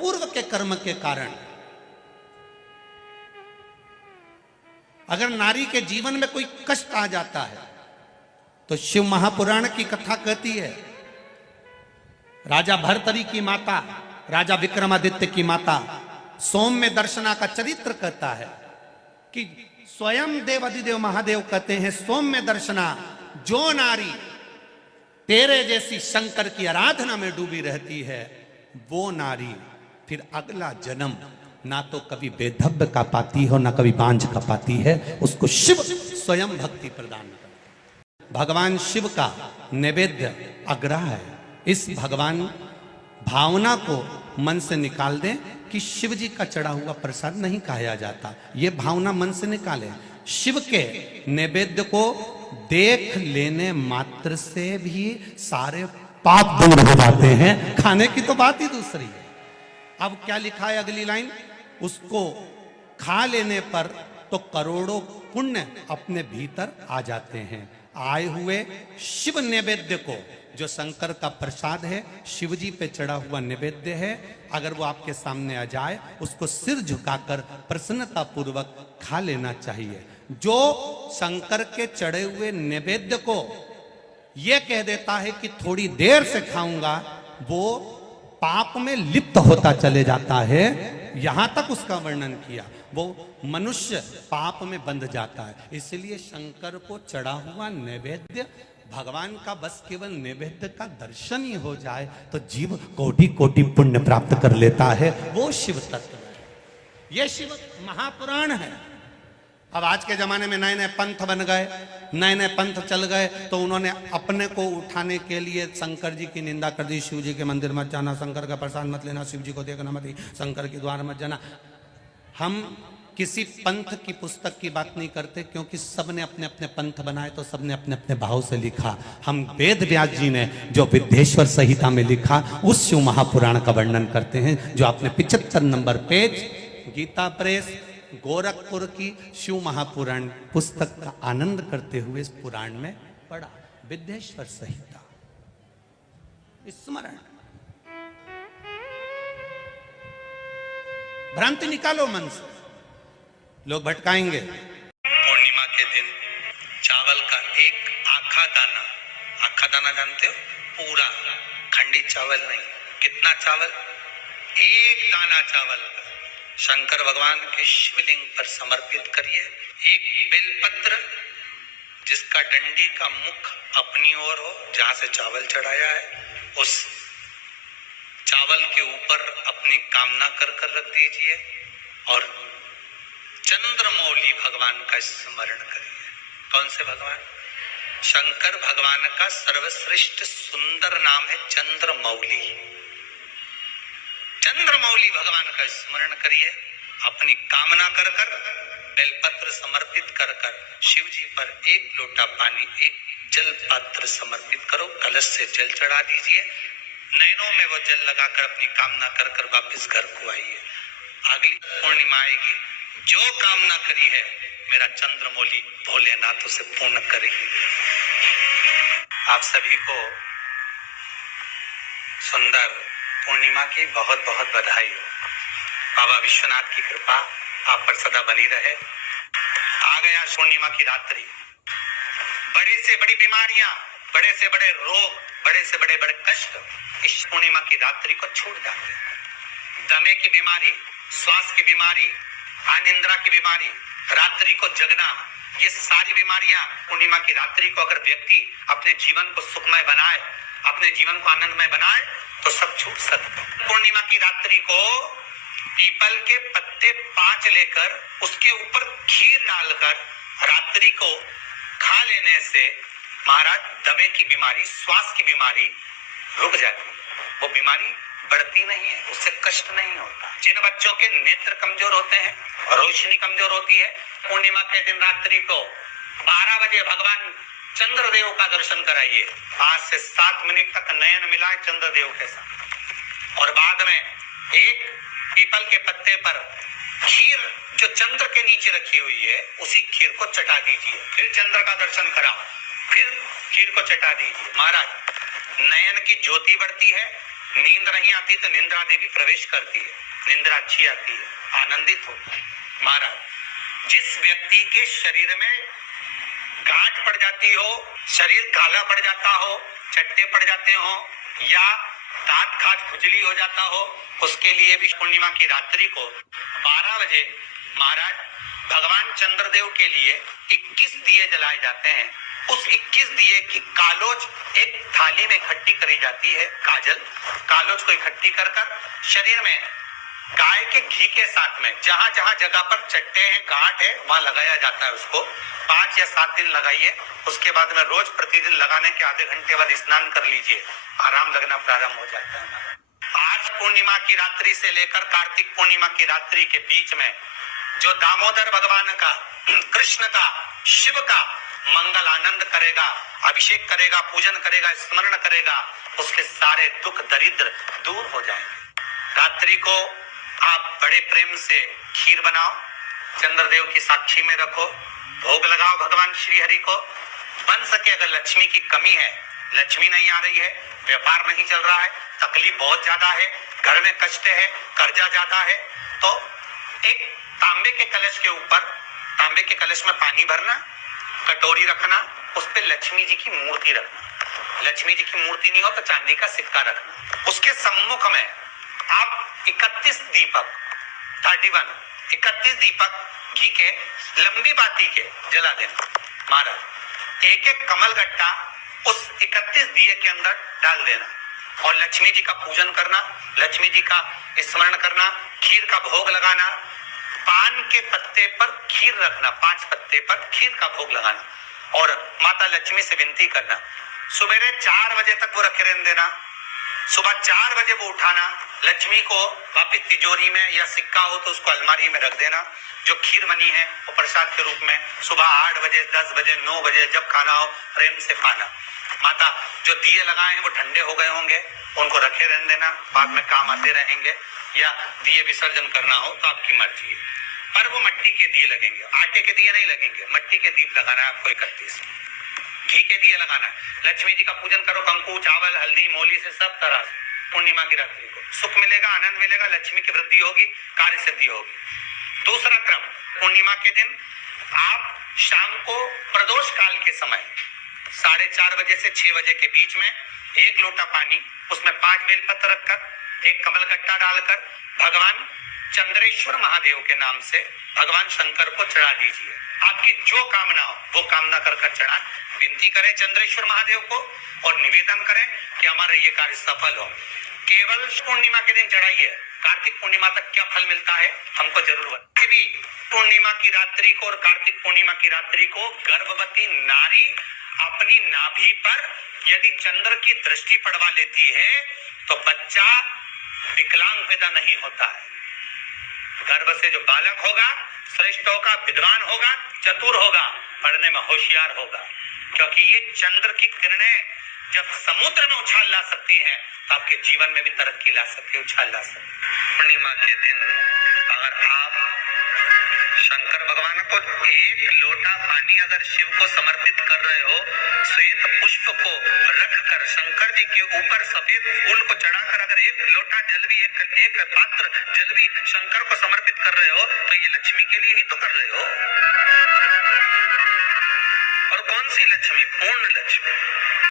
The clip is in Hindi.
पूर्व के कर्म के कारण। अगर नारी के जीवन में कोई कष्ट आ जाता है तो शिव महापुराण की कथा कहती है, राजा भर्तरी की माता, राजा विक्रमादित्य की माता सौम्य दर्शना का चरित्र कहता है कि स्वयं देवाधिदेव महादेव कहते हैं, सौम्य दर्शना, जो नारी तेरे जैसी शंकर की आराधना में डूबी रहती है, वो नारी फिर अगला जन्म ना तो कभी बेधब्य का पाती हो, ना कभी बांझ का पाती है, उसको शिव स्वयं भक्ति प्रदान करता। भगवान शिव का नैवेद्य अग्रह है। इस भगवान भावना को मन से निकाल दें कि शिव जी का चढ़ा हुआ प्रसाद नहीं खाया जाता, ये भावना मन से निकालें। शिव के नैवेद्य को देख लेने मात्र से भी सारे पाप दूर हो जाते हैं, खाने की तो बात ही दूसरी है। अब क्या लिखा है अगली लाइन, उसको खा लेने पर तो करोड़ों पुण्य अपने भीतर आ जाते हैं। आए हुए शिव नैवेद्य को, जो शंकर का प्रसाद है, शिव जी पे चढ़ा हुआ नैवेद्य है, अगर वो आपके सामने आ जाए उसको सिर झुकाकर प्रसन्नता पूर्वक खा लेना चाहिए। जो शंकर के चढ़े हुए नैवेद्य को ये कह देता है कि थोड़ी देर से खाऊंगा, वो पाप में लिप्त होता चले जाता है। यहां तक उसका वर्णन किया, वो मनुष्य पाप में बंध जाता है। इसलिए शंकर को चढ़ा हुआ नैवेद्य, भगवान का बस केवल नैवेद्य का दर्शन ही हो जाए तो जीव कोटि कोटि पुण्य प्राप्त कर लेता है। वो शिव तत्व है, ये शिव महापुराण है। अब आज के जमाने में नए नए पंथ बन गए, नए नए पंथ चल गए, तो उन्होंने अपने को उठाने के लिए शंकर जी की निंदा कर दी। शिव जी के मंदिर मत जाना, शंकर का प्रसाद मत लेना, शिव जी को देखना मत, शंकर के द्वार मत जाना। हम किसी पंथ की पुस्तक की बात नहीं करते, क्योंकि सबने अपने अपने पंथ बनाए, तो सबने अपने अपने भाव से लिखा। हम वेद व्यास जी ने जो विद्येश्वर संहिता में लिखा, उस शिव महापुराण का वर्णन करते हैं, जो आपने 75 नंबर पेज गीता प्रेस गोरखपुर की शिव महापुराण पुस्तक का आनंद करते हुए इस पुराण में पढ़ा। विद्येश्वर संहिता स्मरण, भ्रांति निकालो मन से, लोग भटकाएंगे। पूर्णिमा के दिन चावल का एक आखा दाना, आखा दाना जानते हो, पूरा खंडित चावल नहीं, कितना चावल, एक दाना चावल का शंकर भगवान के शिवलिंग पर समर्पित करिए। एक बेलपत्र जिसका डंडी का मुख अपनी ओर हो, जहां से चावल चढ़ाया है, उस चावल के ऊपर अपनी कामना कर कर रख दीजिए और चंद्रमौली भगवान का स्मरण करिए। कौन से भगवान? शंकर भगवान का सर्वश्रेष्ठ सुंदर नाम है चंद्रमौली। चंद्रमौली भगवान का स्मरण करिए, अपनी कामना कर कर बेलपत्र समर्पित कर कर शिव जी पर एक लोटा पानी, एक जल पात्र समर्पित करो, कलश से जल चढ़ा दीजिए, नैनों में वो जल लगाकर अपनी कामना कर कर वापिस घर को आइए। अगली पूर्णिमा आएगी, जो कामना करी है मेरा चंद्रमौली भोलेनाथ उसे पूर्ण करेगी। आप सभी को सुंदर पूर्णिमा की बहुत बहुत बधाई हो। बाबा विश्वनाथ की कृपा आप पर सदा बनी रहे। आ गया पूर्णिमा की रात्रि, बड़े से बड़ी बीमारियां, बड़े से बड़े रोग, बड़े से बड़े बड़े कष्ट इस पूर्णिमा की रात्रि को छूट जाते हैं। दमे की बीमारी, श्वास की बीमारी, अनिद्रा की बीमारी, रात्रि को जगना, ये सारी बीमारियां पूर्णिमा की रात्रि को अगर व्यक्ति अपने जीवन को सुखमय बनाए, अपने जीवन को आनंदमय बनाए, तो सब छूट सकते। पूर्णिमा की रात्रि को पीपल के पत्ते 5 लेकर उसके ऊपर खीर डालकर रात्रि को खा लेने से महाराज दमे की बीमारी, श्वास की बीमारी रुक जाती है। वो बीमारी बढ़ती नहीं है, उससे कष्ट नहीं होता। जिन बच्चों के नेत्र कमजोर होते हैं, रोशनी कमजोर होती है, पूर्णिमा के दिन रात्रि को 12 बजे भगवान चंद्रदेव का दर्शन कराइए। 5 से 7 मिनट तक नयन मिलाए चंद्रदेव के साथ, और बाद में एक पीपल के पत्ते पर खीर जो चंद्र के नीचे रखी हुई है, उसी खीर को चटा दीजिए। फिर चंद्र का दर्शन कराओ, फिर खीर को चटा दीजिए। महाराज नयन की ज्योति बढ़ती है, नींद नहीं आती तो निंद्रा देवी प्रवेश करती है, निंद्रा अच्छी आती है, आनंदित होता है। महाराज जिस व्यक्ति के शरीर में गांठ पड़ जाती हो, शरीर काला पड़ जाता हो, चट्टे पड़ जाते हो या दांत खाज खुजली हो जाता हो, उसके लिए भी पूर्णिमा की रात्रि को 12 बजे महाराज भगवान चंद्रदेव के लिए 21 दिए जलाए जाते हैं। उस 21 दिए की कालोज एक थाली में इकट्ठी करी जाती है, कालोज को इकट्ठी कर शरीर में गाय के घी के साथ में जहां जहां जगह पर चट्टे हैं, गांठ है, वहां लगाया जाता है। उसको 5 या 7 दिन लगाइए। उसके बाद में रोज प्रतिदिन लगाने के आधे घंटे बाद स्नान कर लीजिए, आराम लगना प्रारंभ हो जाता है। आज पूर्णिमा की रात्रि से लेकर कार्तिक पूर्णिमा की रात्रि के बीच में जो दामोदर भगवान का, कृष्ण का, शिव का मंगल आनंद करेगा, अभिषेक करेगा, पूजन करेगा, स्मरण करेगा, उसके सारे दुख दरिद्र दूर हो जाएंगे। रात्रि को आप बड़े प्रेम से खीर बनाओ, चंद्रदेव की साक्षी में रखो, भोग लगाओ भगवान श्री हरि को। बन सके अगर लक्ष्मी की कमी है, लक्ष्मी नहीं आ रही है, व्यापार नहीं चल रहा है, तकलीफ बहुत ज्यादा है, घर में कष्ट है, कर्जा ज्यादा है, तो एक तांबे के कलश के ऊपर, तांबे के कलश में पानी भरना, कटोरी रखना, उस पे लक्ष्मी जी की मूर्ति रखना। लक्ष्मी जी की मूर्ति नहीं हो तो चांदी का सिक्का रखना। उसके सम्मुख में आप 31 दीपक 31 दीपक घी के लंबी बाती के जला देना। महाराज एक एक कमल गट्टा उस 31 दिए के अंदर डाल देना और लक्ष्मी जी का पूजन करना, लक्ष्मी जी का स्मरण करना, खीर का भोग लगाना, पान के पत्ते पर खीर रखना, 5 पत्ते पर खीर का भोग लगाना और माता लक्ष्मी से विनती करना, सुबह 4 बजे तक वो रखे रहने देना। सुबह 4 बजे वो उठाना, लक्ष्मी को वापिस तिजोरी में या सिक्का हो तो उसको अलमारी में रख देना। जो खीर बनी है वो प्रसाद के रूप में सुबह 8 बजे, 10 बजे, 9 बजे जब खाना हो प्रेम से खाना। माता जो दिए लगाए हैं वो ठंडे हो गए होंगे, उनको रखे रहने देना, बाद में काम आते रहेंगे, या दिए विसर्जन करना हो तो आपकी मर्जी है। पर वो मिट्टी के दिए लगेंगे, आटे के दिए नहीं लगेंगे, मिट्टी के दीप लगाना है आपको। 31 घी के दिए लगाना है। लक्ष्मी जी का पूजन करो, कंकु, चावल, हल्दी, मोली से सब तरह से। पूर्णिमा की रात्रि को सुख मिलेगा, आनंद मिलेगा, लक्ष्मी की वृद्धि होगी, कार्य सिद्धि होगी। दूसरा क्रम, पूर्णिमा के दिन आप शाम को प्रदोष काल के समय 4:30 बजे से 6 बजे के बीच में 1 लोटा पानी, उसमें 5 बेलपत्र रखकर, 1 कमलगट्टा डालकर भगवान चंद्रेश्वर महादेव के नाम से भगवान शंकर को चढ़ा दीजिए। आपकी जो कामना हो वो कामना कर चढ़ा, विनती करें चंद्रेश्वर महादेव को और निवेदन करें कि हमारा ये कार्य सफल हो। केवल पूर्णिमा के दिन चढ़ाइए, कार्तिक पूर्णिमा तक क्या फल मिलता है हमको जरूर बताइए। भी पूर्णिमा की रात्रि को और कार्तिक पूर्णिमा की रात्रि को गर्भवती नारी अपनी नाभि पर यदि चंद्र की दृष्टि पड़वा लेती है तो बच्चा विकलांग पैदा नहीं होता है। गर्भ से जो बालक होगा श्रेष्ठ होगा, विद्वान होगा, चतुर होगा, पढ़ने में होशियार होगा, क्योंकि ये चंद्र की किरणें जब समुद्र में उछाल ला सकती हैं तो आपके जीवन में भी तरक्की ला सकती है, उछाल ला सकती है। पूर्णिमा के दिन अगर आप शंकर भगवान को 1 लोटा पानी अगर शिव को समर्पित कर रहे हो, श्वेत पुष्प को रखकर शंकर जी के ऊपर सफेद फूल को चढ़ाकर अगर 1 लोटा जल भी, एक पात्र जल भी शंकर को समर्पित कर रहे हो तो ये लक्ष्मी के लिए ही तो कर रहे हो। और कौन सी लक्ष्मी? पूर्ण लक्ष्मी।